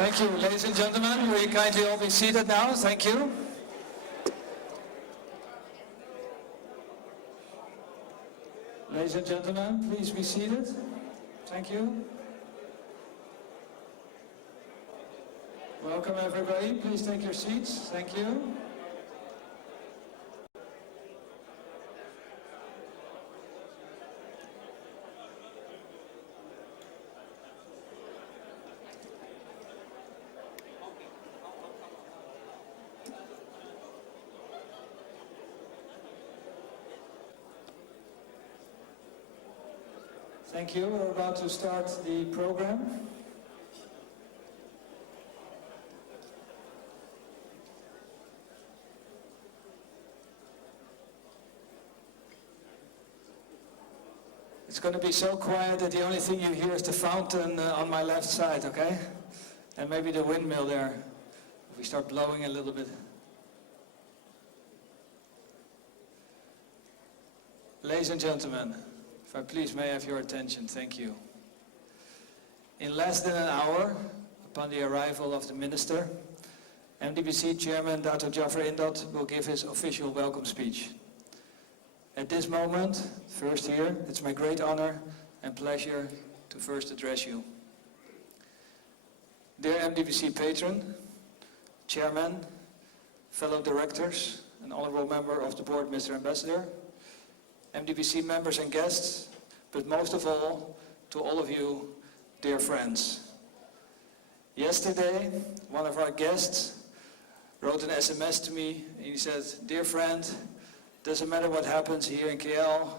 Thank you, ladies and gentlemen. Will you kindly all be seated now? Thank you. Ladies and gentlemen, please be seated. Thank you. Welcome everybody. Please take your seats. Thank you. Thank you. We're about to start the program. It's going to be so quiet that the only thing you hear is the fountain on my left side, okay? And maybe the windmill there, if we start blowing a little bit. Ladies and gentlemen, if I please may have your attention, thank you. In less than an hour, upon the arrival of the Minister, MDBC Chairman Dr. Jaffer Indot will give his official welcome speech. At this moment, first here, it's my great honor and pleasure to first address you. Dear MDBC patron, Chairman, fellow directors, and honorable member of the board, Mr. Ambassador, MDBC members and guests, but most of all, to all of you, dear friends. Yesterday, one of our guests wrote an SMS to me, and he said, "Dear friend, doesn't matter what happens here in KL,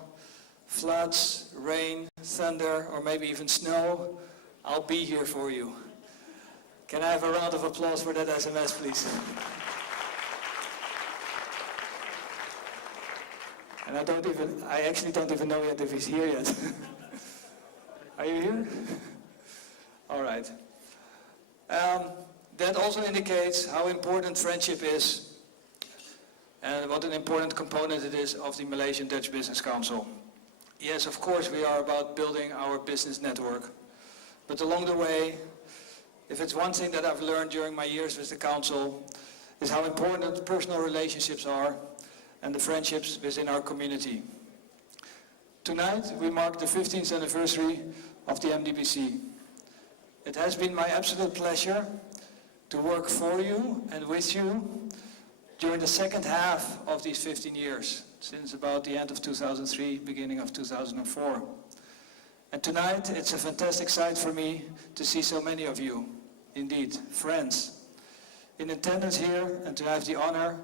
floods, rain, thunder, or maybe even snow, I'll be here for you." Can I have a round of applause for that SMS, please? And I actually don't even know yet if he's here yet. Are you here? All right. That also indicates how important friendship is and what an important component it is of the Malaysian Dutch Business Council. Yes, of course, we are about building our business network. But along the way, if it's one thing that I've learned during my years with the Council, is how important personal relationships are and the friendships within our community. Tonight, we mark the 15th anniversary of the MDBC. It has been my absolute pleasure to work for you and with you during the second half of these 15 years, since about the end of 2003, beginning of 2004. And tonight, it's a fantastic sight for me to see so many of you, indeed, friends, in attendance here, and to have the honor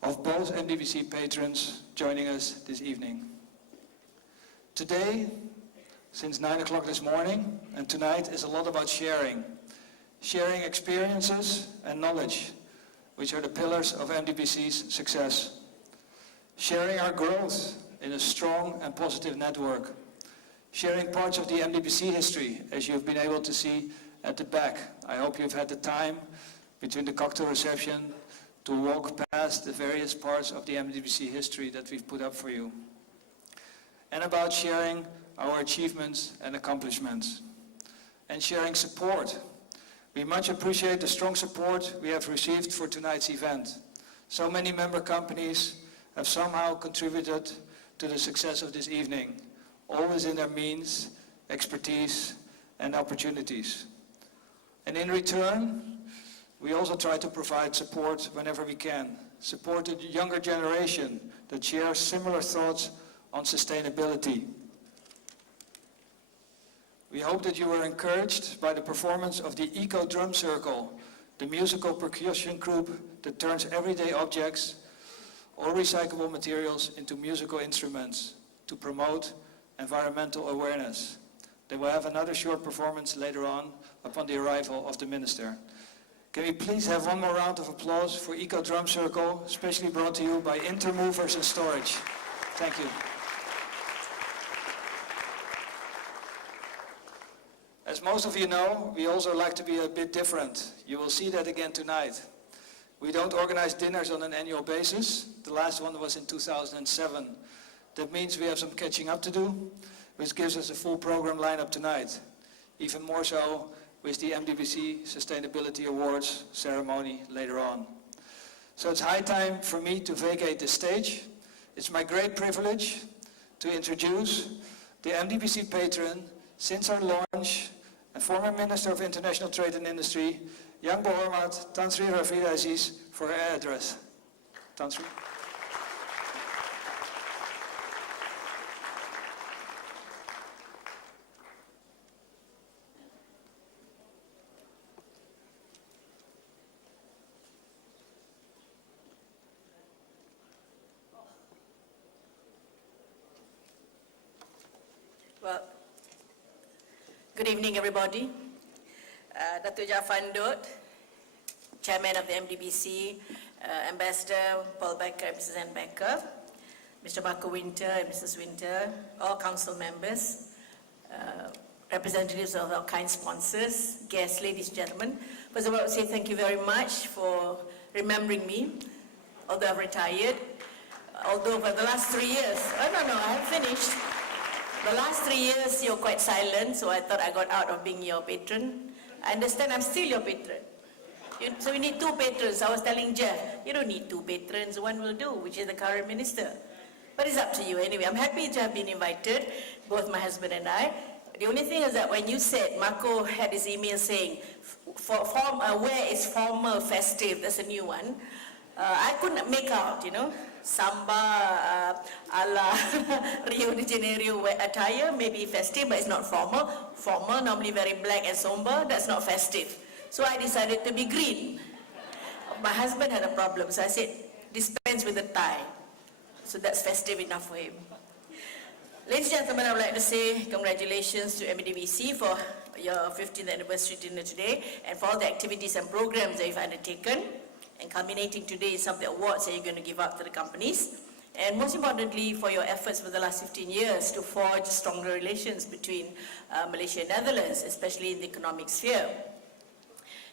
of both MDBC patrons joining us this evening. Today, since 9 o'clock this morning, and tonight is a lot about sharing. Sharing experiences and knowledge, which are the pillars of MDBC's success. Sharing our growth in a strong and positive network. Sharing parts of the MDBC history, as you've been able to see at the back. I hope you've had the time between the cocktail reception to walk past the various parts of the MDBC history that we've put up for you. And about sharing our achievements and accomplishments. And sharing support. We much appreciate the strong support we have received for tonight's event. So many member companies have somehow contributed to the success of this evening, all within their means, expertise, and opportunities. And in return, we also try to provide support whenever we can. Support the younger generation that shares similar thoughts on sustainability. We hope that you were encouraged by the performance of the Eco Drum Circle, the musical percussion group that turns everyday objects or recyclable materials into musical instruments to promote environmental awareness. They will have another short performance later on upon the arrival of the Minister. Can we please have one more round of applause for Eco Drum Circle, especially brought to you by Intermovers and Storage. Thank you. As most of you know, we also like to be a bit different. You will see that again tonight. We don't organize dinners on an annual basis. The last one was in 2007. That means we have some catching up to do, which gives us a full program lineup tonight. Even more so with the MDBC Sustainability Awards ceremony later on. So it's high time for me to vacate the stage. It's my great privilege to introduce the MDBC patron since our launch and former Minister of International Trade and Industry, Yang Berhormat Tan Sri Rafida Aziz, for her address. Tan Sri. Well, good evening, everybody. Dr. Jafan Dut, Chairman of the MDBC, Ambassador Paul Becker and Mrs. Ann Becker, Mr. Marco Winter and Mrs. Winter, all council members, representatives of our kind sponsors, guests, ladies and gentlemen. First of all, I would say thank you very much for remembering me, although I've retired. Although for the last 3 years, I haven't finished. The last 3 years, you're quite silent, so I thought I got out of being your patron. I understand I'm still your patron. So we need 2 patrons. I was telling Jeff, you don't need 2 patrons, one will do, which is the current minister. But it's up to you anyway. I'm happy to have been invited, both my husband and I. The only thing is that when you said, Marco had his email saying, where is formal festive, that's a new one. I couldn't make out, Samba a la Rio de Janeiro attire, maybe festive, but it's not formal. Formal, normally very black and somber, that's not festive. So I decided to be green. My husband had a problem, so I said, dispense with the tie. So that's festive enough for him. Ladies and gentlemen, I would like to say congratulations to MDBC for your 15th anniversary dinner today and for all the activities and programs that you've undertaken. And culminating today is some of the awards that you're going to give out to the companies. And most importantly, for your efforts for the last 15 years to forge stronger relations between Malaysia and Netherlands, especially in the economic sphere.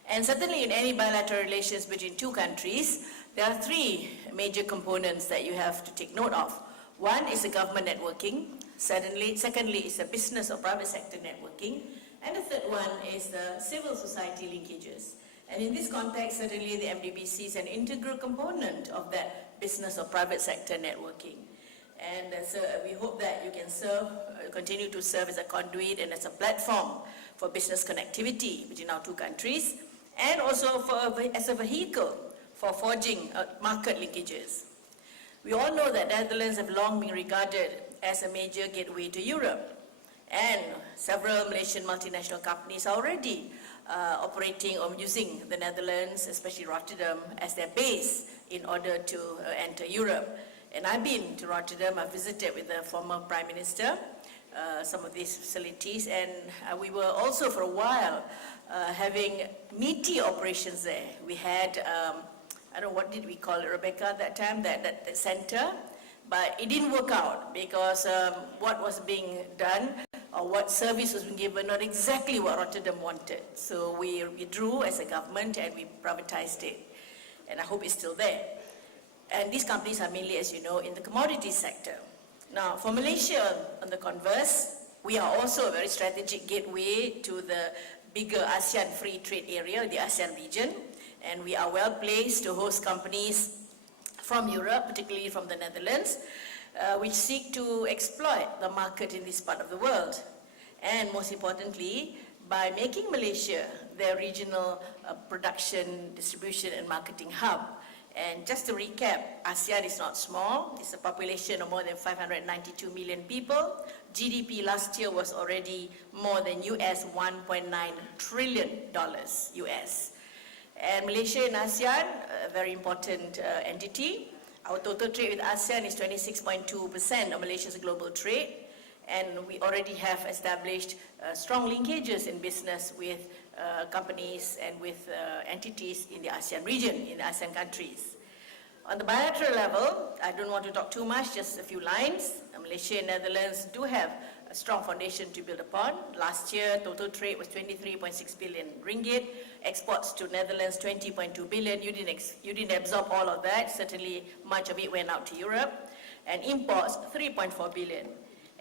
And certainly in any bilateral relations between 2 countries, there are 3 major components that you have to take note of. One is the government networking. Secondly is the business or private sector networking. And the third one is the civil society linkages. And in this context, certainly the MDBC is an integral component of that business or private sector networking. And so we hope that you can continue to serve as a conduit and as a platform for business connectivity between our 2 countries, and also as a vehicle for forging market linkages. We all know that Netherlands have long been regarded as a major gateway to Europe, and several Malaysian multinational companies are already operating or using the Netherlands, especially Rotterdam, as their base in order to enter Europe. And I've been to Rotterdam, I visited with the former Prime Minister, some of these facilities, and we were also for a while having meaty operations there. We had, I don't know, what did we call it, Rebecca, at that time, that center, but it didn't work out because what was being done or what service was being given, not exactly what Rotterdam wanted. So we withdrew as a government and we privatized it. And I hope it's still there. And these companies are mainly, as you know, in the commodities sector. Now, for Malaysia, on the converse, we are also a very strategic gateway to the bigger ASEAN free trade area, the ASEAN region. And we are well placed to host companies from Europe, particularly from the Netherlands, which seek to exploit the market in this part of the world. And most importantly, by making Malaysia their regional production, distribution and marketing hub. And just to recap, ASEAN is not small. It's a population of more than 592 million people. GDP last year was already more than US $1.9 trillion US. And Malaysia and ASEAN, a very important entity. Our total trade with ASEAN is 26.2% of Malaysia's global trade. And we already have established strong linkages in business with companies and with entities in the ASEAN region, in the ASEAN countries. On the bilateral level, I don't want to talk too much, just a few lines. Malaysia and Netherlands do have a strong foundation to build upon. Last year, total trade was 23.6 billion ringgit. Exports to Netherlands, 20.2 billion. You didn't absorb all of that. Certainly, much of it went out to Europe. And imports, 3.4 billion.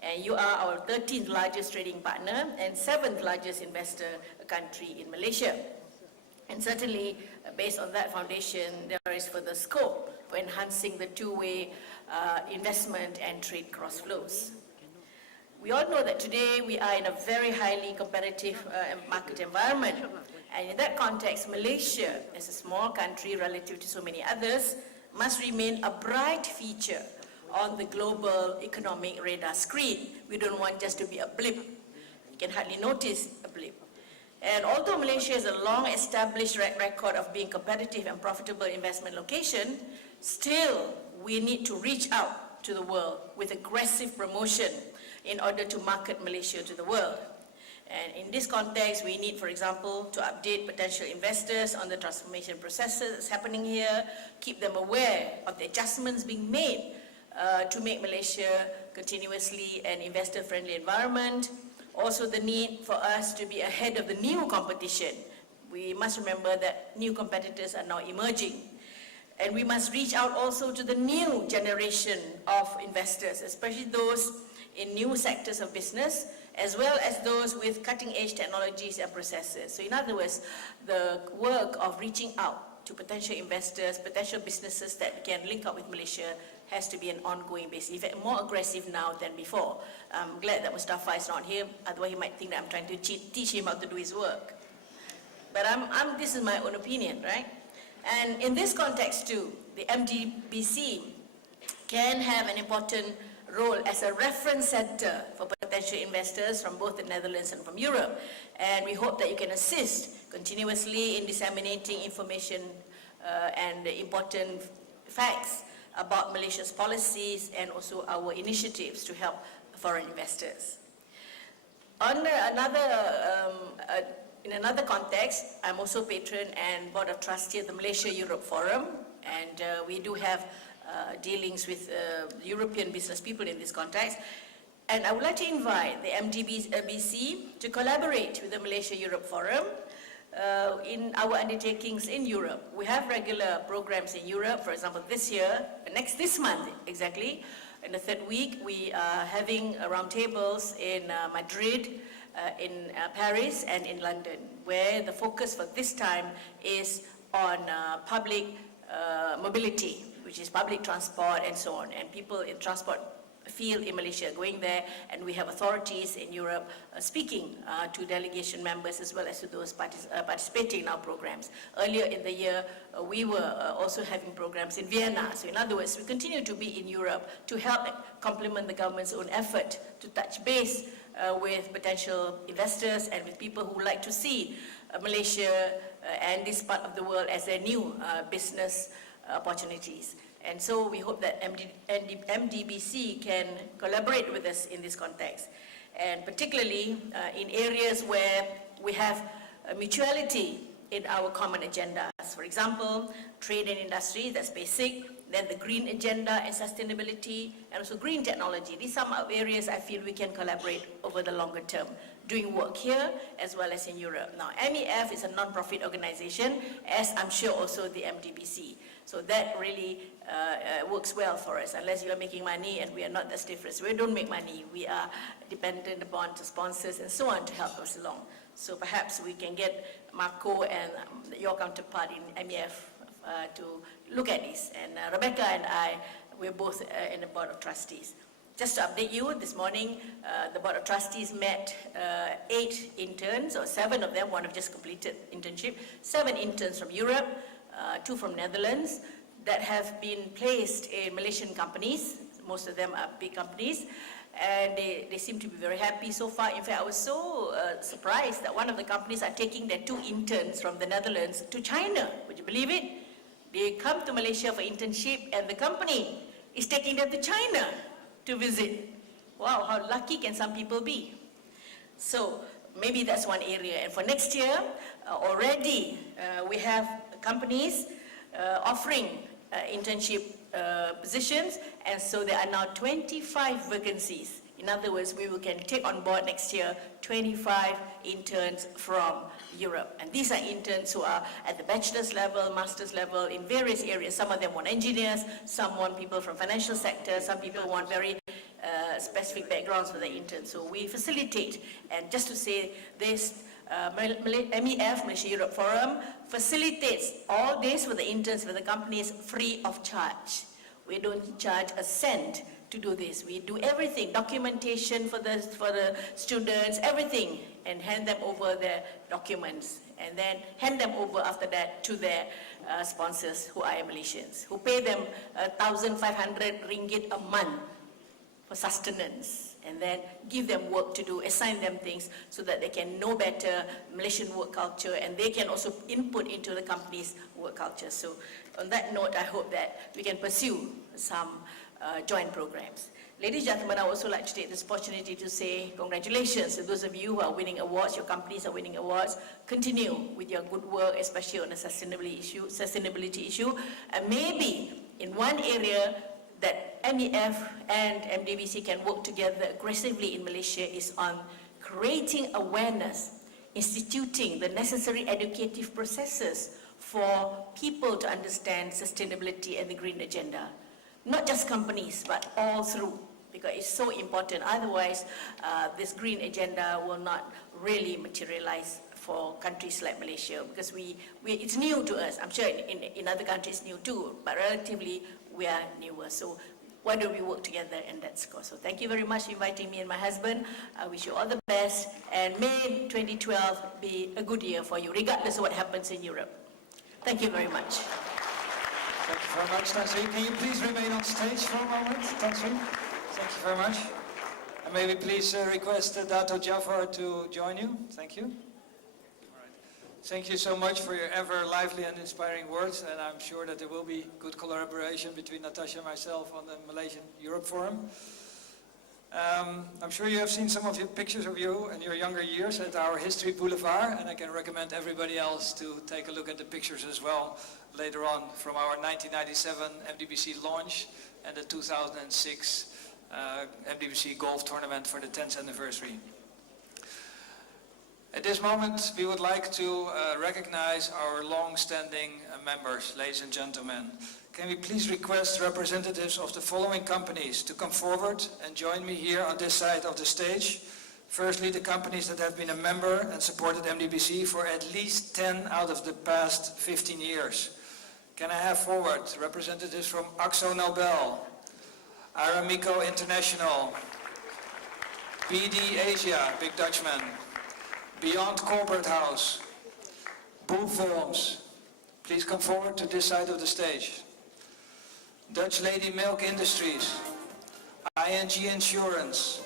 And you are our 13th largest trading partner and 7th largest investor country in Malaysia. And certainly, based on that foundation, there is further scope for enhancing the two-way investment and trade cross flows. We all know that today we are in a very highly competitive market environment. And in that context, Malaysia, as a small country relative to so many others, must remain a bright feature on the global economic radar screen. We don't want just to be a blip. You can hardly notice a blip. And although Malaysia has a long-established record of being competitive and profitable investment location, still we need to reach out to the world with aggressive promotion in order to market Malaysia to the world. And in this context, we need, for example, to update potential investors on the transformation processes that's happening here, keep them aware of the adjustments being made to make Malaysia continuously an investor-friendly environment. Also the need for us to be ahead of the new competition. We must remember that new competitors are now emerging. And we must reach out also to the new generation of investors, especially those in new sectors of business, as well as those with cutting-edge technologies and processes. So in other words, the work of reaching out to potential investors, potential businesses that can link up with Malaysia has to be an ongoing basis, in fact, more aggressive now than before. I'm glad that Mustafa is not here, otherwise he might think that I'm trying to teach him how to do his work. But this is my own opinion, right? And in this context too, the MDBC can have an important role as a reference center for potential investors from both the Netherlands and from Europe. And we hope that you can assist continuously in disseminating information and important facts about Malaysia's policies and also our initiatives to help foreign investors. In another context, I'm also patron and board of trustee of the Malaysia-Europe Forum, and we do have dealings with European business people in this context. And I would like to invite the MDBC to collaborate with the Malaysia-Europe Forum in our undertakings in Europe. We have regular programs in Europe. For example, this month exactly, in the third week, we are having roundtables in Madrid, in Paris, and in London, where the focus for this time is on public mobility, which is public transport and so on, and people in transport field in Malaysia going there, and we have authorities in Europe speaking to delegation members as well as to those participating in our programs. Earlier in the year, we were also having programs in Vienna. So in other words, we continue to be in Europe to help complement the government's own effort to touch base with potential investors and with people who like to see Malaysia and this part of the world as their new business opportunities. And so we hope that MDBC can collaborate with us in this context, and particularly in areas where we have a mutuality in our common agendas. For example, trade and industry, that's basic. Then the green agenda and sustainability, and also green technology. These are some areas I feel we can collaborate over the longer term, doing work here as well as in Europe. Now, MEF is a non-profit organization, as I'm sure also the MDBC. So that really works well for us, unless you are making money, and we are not that different. We don't make money. We are dependent upon sponsors and so on to help us along. So perhaps we can get Marco and your counterpart in MEF to look at this. And Rebecca and I, we're both in the Board of Trustees. Just to update you, this morning the Board of Trustees met 8 interns, or 7 of them, one have just completed internship, 7 interns from Europe, 2 from Netherlands, that have been placed in Malaysian companies. Most of them are big companies, and they seem to be very happy so far. In fact, I was so surprised that one of the companies are taking their 2 interns from the Netherlands to China. Would you believe it? They come to Malaysia for internship, and the company is taking them to China to visit. Wow, how lucky can some people be? So maybe that's one area. And for next year, already we have companies offering internship positions, and so there are now 25 vacancies. In other words, we can take on board next year 25 interns from Europe. And these are interns who are at the bachelor's level, master's level, in various areas. Some of them want engineers, some want people from financial sector, some people want very specific backgrounds for the interns. So we facilitate, and just to say this, MEF, Malaysia Europe Forum, facilitates all this for the interns, for the companies, free of charge. We don't charge a cent to do this. We do everything, documentation for the students, everything, and hand them over their documents, and then hand them over after that to their sponsors who are Malaysians, who pay them 1,500 ringgit a month for sustenance, and then give them work to do, assign them things so that they can know better Malaysian work culture, and they can also input into the company's work culture. So on that note, I hope that we can pursue some joint programs. Ladies and gentlemen, I would also like to take this opportunity to say congratulations to those of you who are winning awards, your companies are winning awards. Continue with your good work, especially on the sustainability issue. And maybe in one area that MEF and MDBC can work together aggressively in Malaysia is on creating awareness, instituting the necessary educative processes for people to understand sustainability and the green agenda. Not just companies, but all through, because it's so important. Otherwise, this green agenda will not really materialize for countries like Malaysia, because it's new to us. I'm sure in other countries it's new too, but relatively we are newer. So why don't we work together in that score? So thank you very much for inviting me and my husband. I wish you all the best, and may 2012 be a good year for you, regardless of what happens in Europe. Thank you very much. Thank you very much, Tan Sri. Can you please remain on stage for a moment, Tan Sri? Thank you very much. And may we please request Dato Jafar to join you. Thank you. All right. Thank you so much for your ever lively and inspiring words, and I'm sure that there will be good collaboration between Natasha and myself on the Malaysian Europe Forum. I'm sure you have seen some of your pictures of you in your younger years at our History Boulevard, and I can recommend everybody else to take a look at the pictures as well later on from our 1997 MDBC launch and the 2006 MDBC golf tournament for the 10th anniversary. At this moment, we would like to recognize our long-standing members, ladies and gentlemen. Can we please request representatives of the following companies to come forward and join me here on this side of the stage? Firstly, the companies that have been a member and supported MDBC for at least 10 out of the past 15 years. Can I have forward representatives from Akzo Nobel, Aramco International, BD Asia, Big Dutchman, Beyond Corporate House, Boo Films. Please come forward to this side of the stage. Dutch Lady Milk Industries, ING Insurance,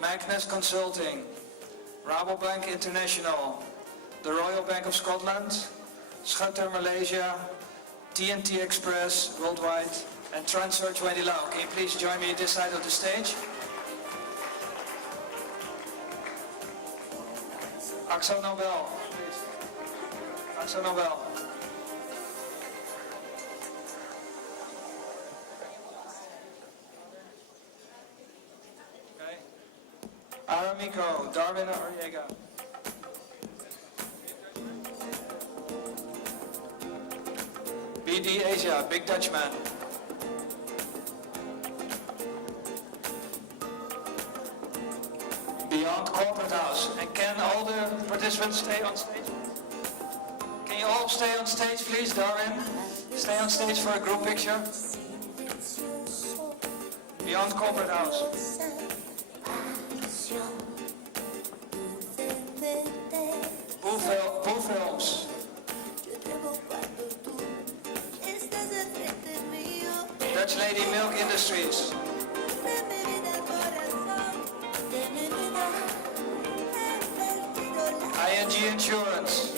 Magnus Consulting, Rabobank International, the Royal Bank of Scotland, Schutter Malaysia, TNT Express Worldwide, and Transfer 20 Lau. Can you please join me at this side of the stage? Akzo Nobel, please. Akzo Nobel. Okay. Aramco, Darwin Oriega. BD Asia, Big Dutchman. Beyond Corporate House. And can all the participants stay on stage? Can you all stay on stage, please, Darwin? Stay on stage for a group picture. Beyond Corporate House. Boo Films. Dutch Lady Milk Industries. ING Insurance.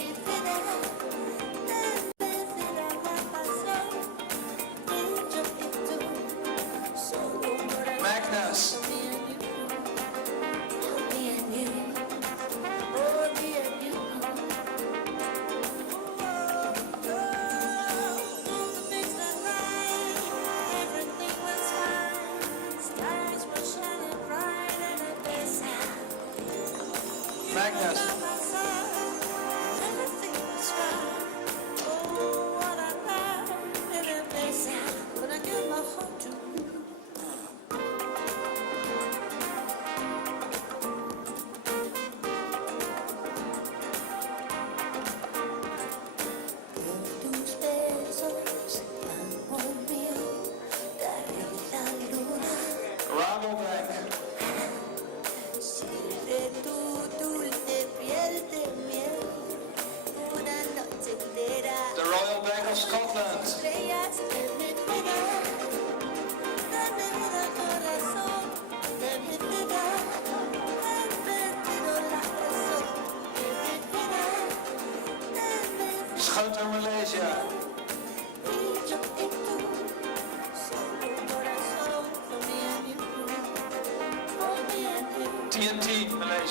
Magnus. Magnus.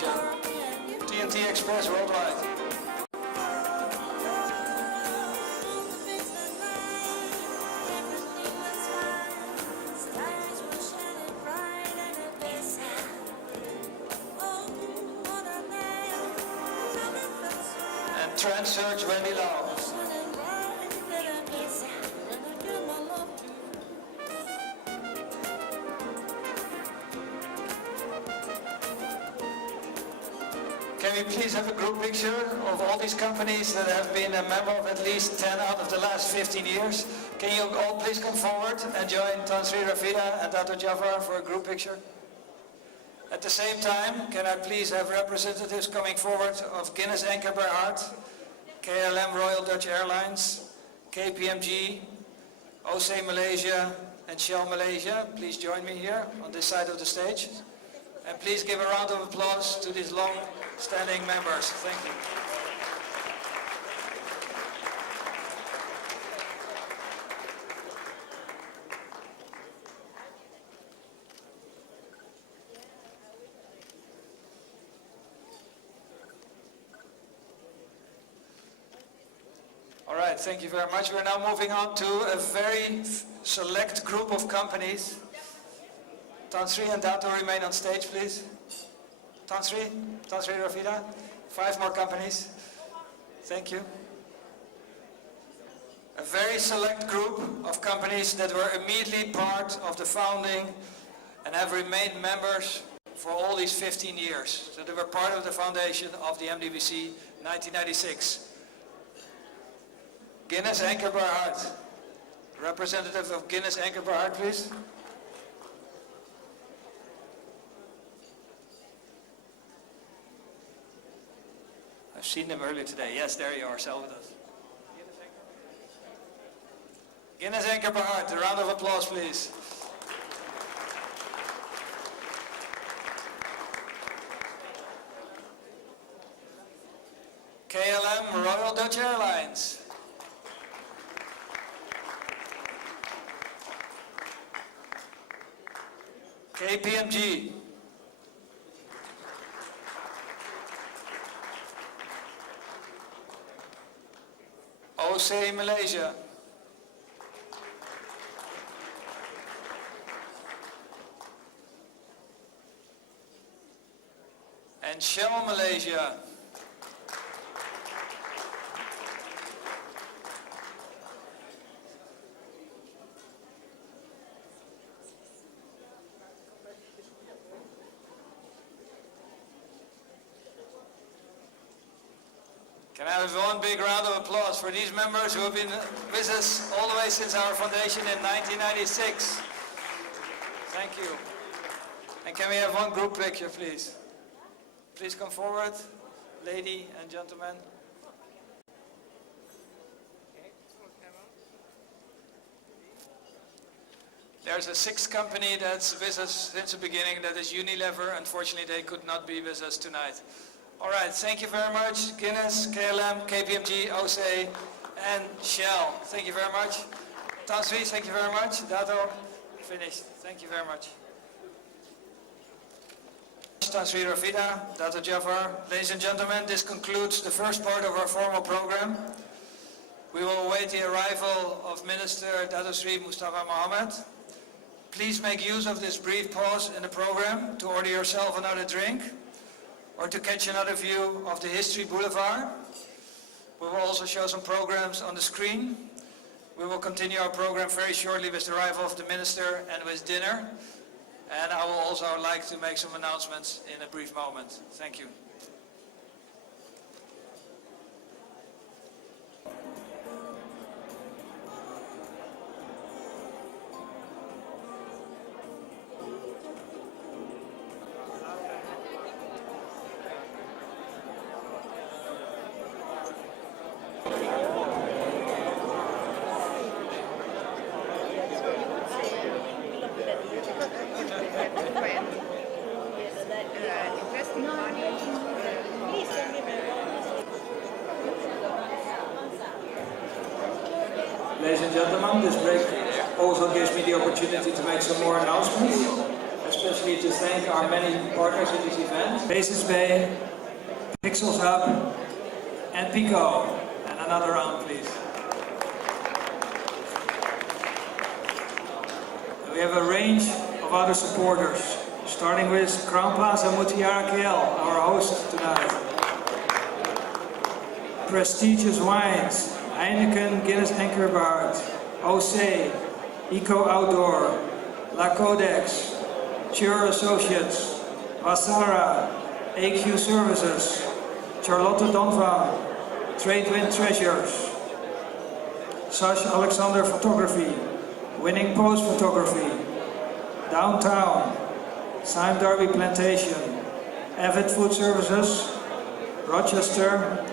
Malaysia. TNT Express worldwide. And Trend Search Wendy Lau. Can we please have a group picture of all these companies that have been a member of at least 10 out of the last 15 years? Can you all please come forward and join Tan Sri Rafida and Dato Jafar for a group picture? At the same time, can I please have representatives coming forward of Guinness Anchor by Heart, KLM Royal Dutch Airlines, KPMG, OC Malaysia and Shell Malaysia. Please join me here on this side of the stage. And please give a round of applause to these long-standing members. Thank you. All right, thank you very much. We're now moving on to a very select group of companies. Tan Sri and Dato remain on stage, please. Tan Sri Rafida, 5 more companies. Thank you. A very select group of companies that were immediately part of the founding and have remained members for all these 15 years. So they were part of the foundation of the MDBC 1996. Guinness Anchor by Heart. Representative of Guinness Anchor by Heart, please. I've seen them earlier today. Yes, there you are, sell with us. Guinness Anchor by Heart, a round of applause, please. KLM Royal Dutch Airlines. KPMG. OC Malaysia. And Shell Malaysia. Can I have one big round of applause for these members who have been with us all the way since our foundation in 1996. Thank you. And can we have one group picture, please? Please come forward, lady and gentlemen. There's a 6th company that's with us since the beginning, that is Unilever. Unfortunately, they could not be with us tonight. All right, thank you very much. Guinness, KLM, KPMG, OC, and Shell. Thank you very much. Tan Sri, thank you very much. Dato, finished. Thank you very much. Tan Sri Rafida, Dato Jafar. Ladies and gentlemen, this concludes the first part of our formal program. We will await the arrival of Minister Dato Sri Mustafa Mohammed. Please make use of this brief pause in the program to order yourself another drink, or to catch another view of the History Boulevard. We will also show some programs on the screen. We will continue our program very shortly with the arrival of the Minister and with dinner. And I will also like to make some announcements in a brief moment. Thank you. Ladies and gentlemen, this break also gives me the opportunity to make some more announcements. especially to thank our many partners in this event. Basis Bay, Pixels Hub, and Pico. And another round, please. We have a range of other supporters, starting with Crown Plaza Mutiara KL, our host tonight. Prestigious Wines, Heineken, Guinness Anchorbart, OC, Eco Outdoor, La Codex, Cure Associates, Vasara, AQ Services, Charlotte Donvan, Tradewind Treasures, Sash Alexander Photography, Winning Post Photography, Downtown, Sime Darby Plantation, Avid Food Services, Rochester,